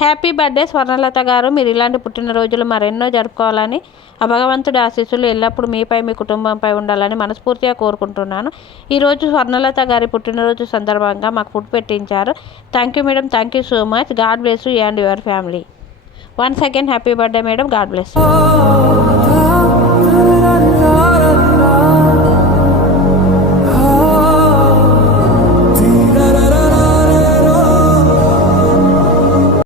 Happy birthday Swarnalatha గారు. మీరు ఇలాంటి పుట్టినరోజులు మరెన్నో జరుపుకోవాలని, ఆ భగవంతుడి ఆశీస్సులు ఎల్లప్పుడూ మీపై, మీ కుటుంబంపై ఉండాలని మనస్ఫూర్తిగా కోరుకుంటున్నాను. ఈరోజు స్వర్ణలత గారి పుట్టినరోజు సందర్భంగా మాకు ఫుడ్ పెట్టించారు. Thank you madam, thank you so much. God bless you and your family. Once again happy birthday madam. God bless you.